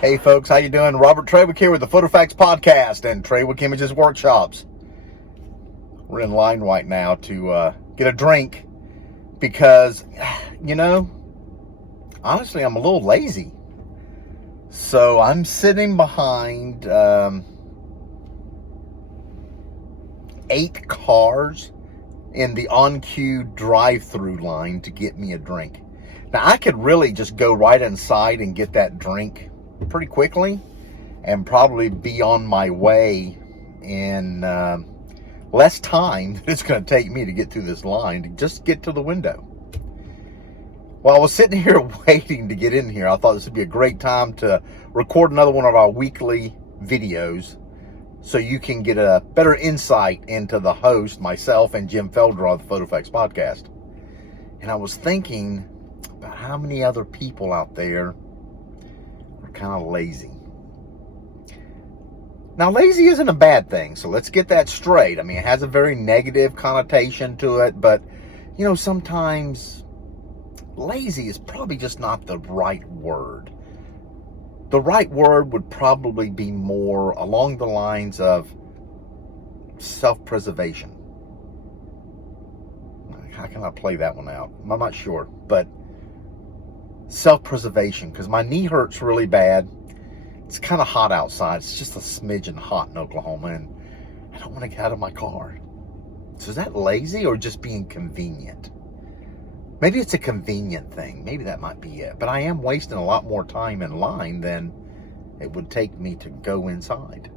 Hey folks, how you doing? Robert Trawick here with the FotoFacts podcast and Trawick Images Workshops. We're in line right now to get a drink because, honestly, I'm a little lazy. So I'm sitting behind 8 cars in the OnCue drive-through line to get me a drink. Now, I could really just go right inside and get that drink pretty quickly and probably be on my way in less time than it's going to take me to get through this line to just get to the window. While I was sitting here waiting to get in here, I thought this would be a great time to record another one of our weekly videos so you can get a better insight into the host, myself, and Jim Felder of the FotoFacts podcast. And I was thinking about how many other people out there are kind of lazy. Now, lazy isn't a bad thing, so let's get that straight. I mean, it has a very negative connotation to it, but, sometimes lazy is probably just not the right word. The right word would probably be more along the lines of self-preservation. How can I play that one out? I'm not sure, but self-preservation, because my knee hurts really bad. It's kind of hot outside. It's just a smidgen hot in Oklahoma, and I don't want to get out of my car. So is that lazy or just being convenient? Maybe it's a convenient thing. Maybe that might be it. But I am wasting a lot more time in line than it would take me to go inside.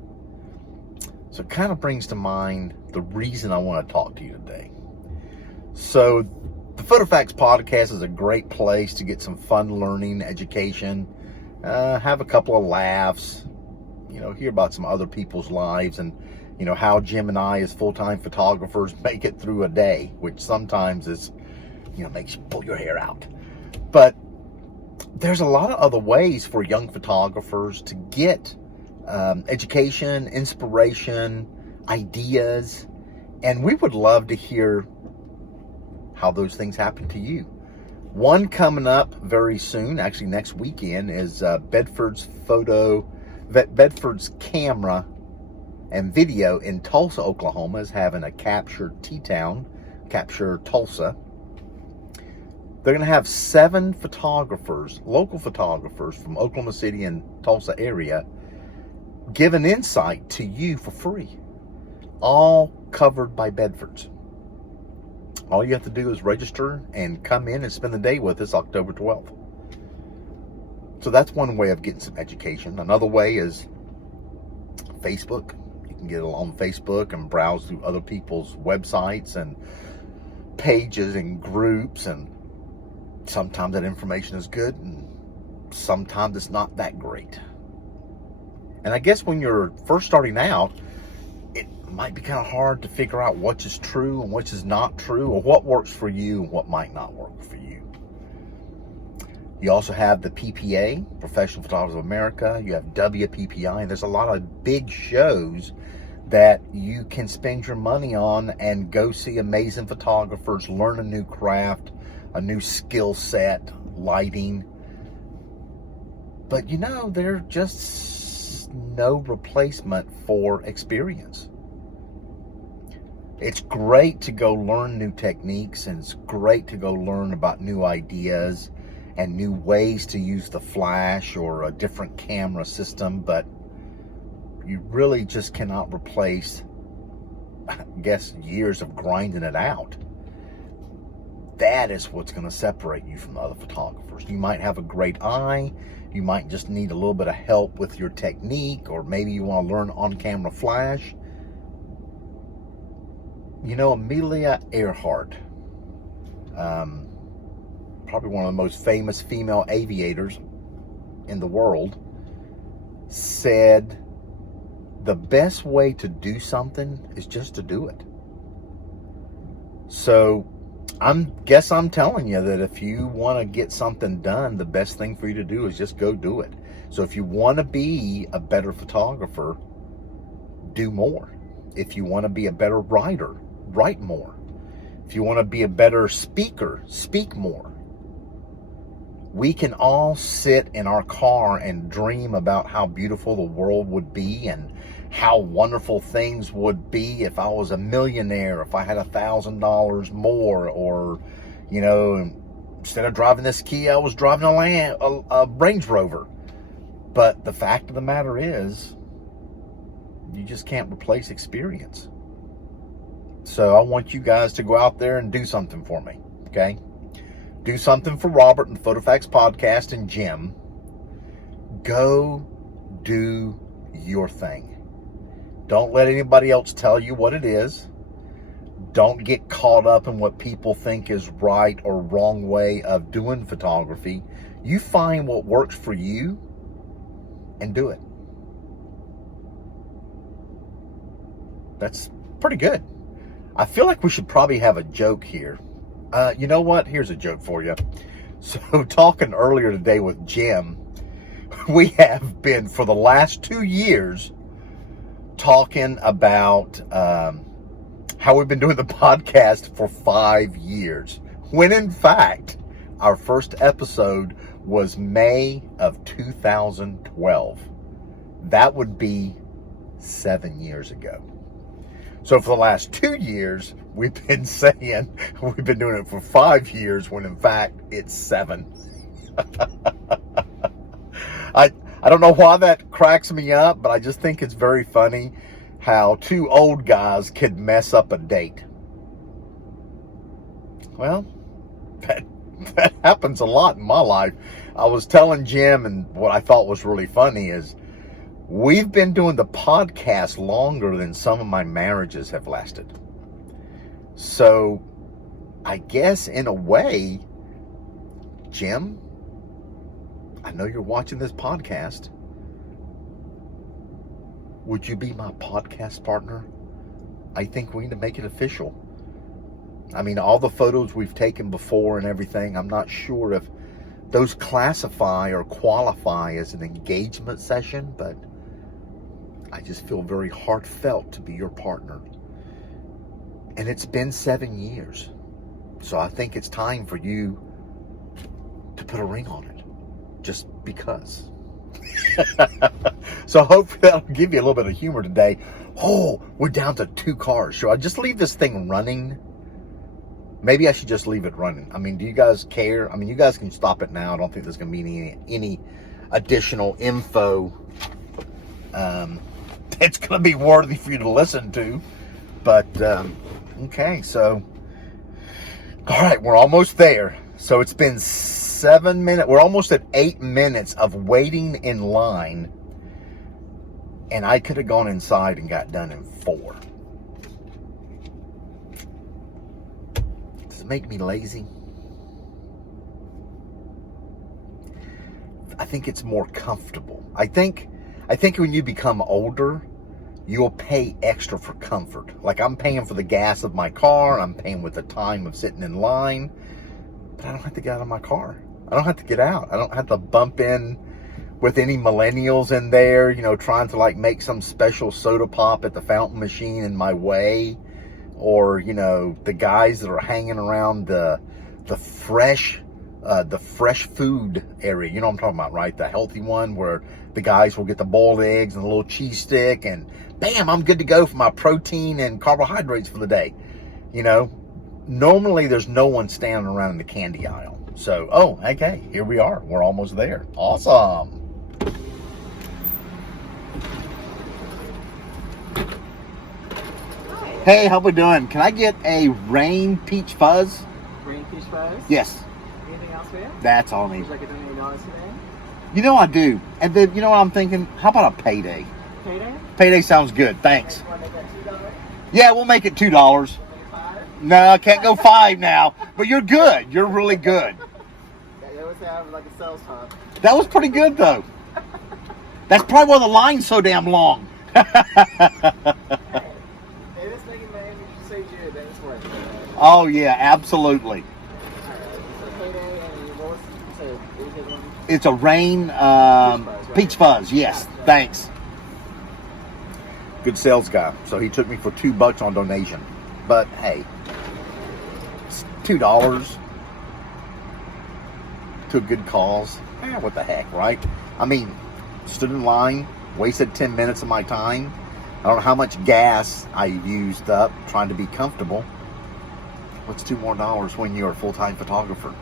So it kind of brings to mind the reason I want to talk to you today. So the FotoFacts podcast is a great place to get some fun learning, education, have a couple of laughs, hear about some other people's lives and, how Jim and I as full-time photographers make it through a day, which sometimes is, makes you pull your hair out. But there's a lot of other ways for young photographers to get education, inspiration, ideas, and we would love to hear how those things happen to you. One coming up very soon, actually next weekend, is Bedford's Camera and Video in Tulsa, Oklahoma is having a Capture T-Town, Capture Tulsa. They're going to have 7 photographers, local photographers from Oklahoma City and Tulsa area, give an insight to you for free, all covered by Bedford's. All you have to do is register and come in and spend the day with us October 12th. So that's one way of getting some education. Another way is Facebook. You can get on Facebook and browse through other people's websites and pages and groups, and sometimes that information is good and sometimes it's not that great. And I guess when you're first starting out, it might be kind of hard to figure out what is true and what is not true, or what works for you and what might not work for you. You also have the PPA, Professional Photographers of America. You have WPPI, and there's a lot of big shows that you can spend your money on and go see amazing photographers, learn a new craft, a new skill set, lighting. But they're just no replacement for experience. It's great to go learn new techniques, and it's great to go learn about new ideas and new ways to use the flash or a different camera system, but you really just cannot replace, I guess, years of grinding it out. That is what's going to separate you from other photographers. You might have a great eye, you might just need a little bit of help with your technique, or maybe you want to learn on-camera flash. Amelia Earhart, probably one of the most famous female aviators in the world, said the best way to do something is just to do it. So I'm telling you that if you want to get something done, the best thing for you to do is just go do it. So if you want to be a better photographer, do more. If you want to be a better writer, write more. If you want to be a better speaker, speak more. We can all sit in our car and dream about how beautiful the world would be and how wonderful things would be if I was a millionaire, if I had $1,000 more, or, you know, instead of driving this Kia, I was driving a Range Rover. But the fact of the matter is, you just can't replace experience. So I want you guys to go out there and do something for me, okay? Do something for Robert and the FotoFacts podcast and Jim. Go do your thing. Don't let anybody else tell you what it is. Don't get caught up in what people think is right or wrong way of doing photography. You find what works for you and do it. That's pretty good. I feel like we should probably have a joke here. You know what? Here's a joke for you. So, talking earlier today with Jim, we have been for the last 2 years talking about how we've been doing the podcast for 5 years. When in fact, our first episode was May of 2012. That would be 7 years ago. So for the last 2 years, we've been saying we've been doing it for 5 years, when in fact it's 7. I don't know why that cracks me up, but I just think it's very funny how 2 old guys could mess up a date. Well, that happens a lot in my life. I was telling Jim, and what I thought was really funny is we've been doing the podcast longer than some of my marriages have lasted. So I guess in a way, Jim, I know you're watching this podcast. Would you be my podcast partner? I think we need to make it official. I mean, all the photos we've taken before and everything, I'm not sure if those classify or qualify as an engagement session, but I just feel very heartfelt to be your partner. And it's been 7 years. So I think it's time for you to put a ring on it. Just because. So hopefully that'll give you a little bit of humor today. Oh, we're down to 2 cars. Should I just leave this thing running? Maybe I should just leave it running. I mean, do you guys care? I mean, you guys can stop it now. I don't think there's going to be any additional info that's going to be worthy for you to listen to. But, okay, so, all right, we're almost there. So it's been 7 minutes. We're almost at 8 minutes of waiting in line. And I could have gone inside and got done in 4. Does it make me lazy? I think it's more comfortable. I think when you become older, you'll pay extra for comfort. Like I'm paying for the gas of my car. I'm paying with the time of sitting in line. But I don't have to get out of my car. I don't have to get out. I don't have to bump in with any millennials in there, you know, trying to like make some special soda pop at the fountain machine in my way. Or, you know, the guys that are hanging around the fresh food area. You know what I'm talking about, right? The healthy one where the guys will get the boiled eggs and a little cheese stick and bam, I'm good to go for my protein and carbohydrates for the day. You know, normally there's no one standing around in the candy aisle. So, oh, okay, here we are. We're almost there. Awesome. Hey, how we doing? Can I get a Rain Peach Fuzz? Rain Peach Fuzz? Yes. Anything else for you? That's all I need. Would you like a $28 today? You know I do. And then, you know what I'm thinking? How about a payday? Payday? Payday sounds good. Thanks. You want to make that $2? Yeah, we'll make it $2. We'll make it 5? No, I can't go 5 now. But you're good. You're really good. Yeah, you always have like a sales talk. That was pretty good, though. That's probably why the line's so damn long. Hey, if it's making money, it saves you, then it's worth it. Oh, yeah, absolutely. So payday and what was the one? It's a Rain Peach Fuzz. Yes, thanks. Good sales guy. So he took me for $2 on donation. But hey, it's $2. to a good cause, what the heck, right? I mean, stood in line, wasted 10 minutes of my time. I don't know how much gas I used up trying to be comfortable. What's $2 more when you're a full-time photographer?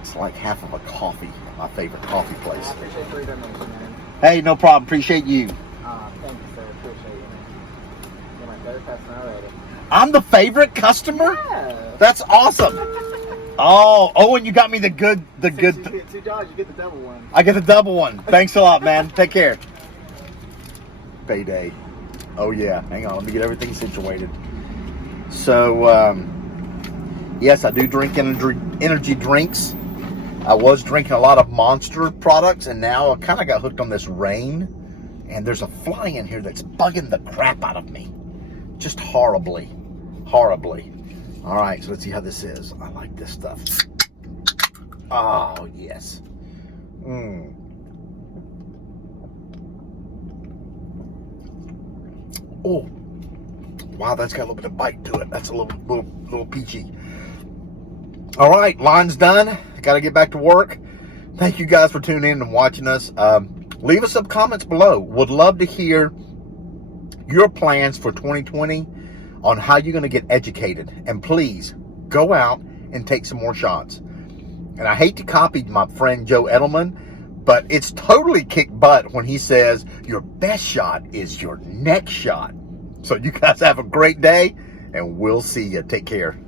It's like half of a coffee at my favorite coffee place. I appreciate the donation, man. Hey, no problem. Appreciate you. Thank you, sir. Appreciate you, man. You're my favorite customer already. I'm the favorite customer? Yeah. That's awesome. Oh, and you got me the good. Since you get $2, you get the double one. I get the double one. Thanks a lot, man. Take care. Payday. Oh yeah. Hang on. Let me get everything situated. So, yes, I do drink energy drinks. I was drinking a lot of Monster products, and now I kind of got hooked on this Rain. And there's a fly in here that's bugging the crap out of me. Just horribly. Horribly. All right, so let's see how this is. I like this stuff. Oh, yes. Oh, wow, that's got a little bit of bite to it. That's a little peachy. All right, line's done. Got to get back to work. Thank you guys for tuning in and watching us. Leave us some comments below. Would love to hear your plans for 2020 on how you're going to get educated. And please, go out and take some more shots. And I hate to copy my friend Joe Edelman, but it's totally kick butt when he says your best shot is your next shot. So you guys have a great day, and we'll see you. Take care.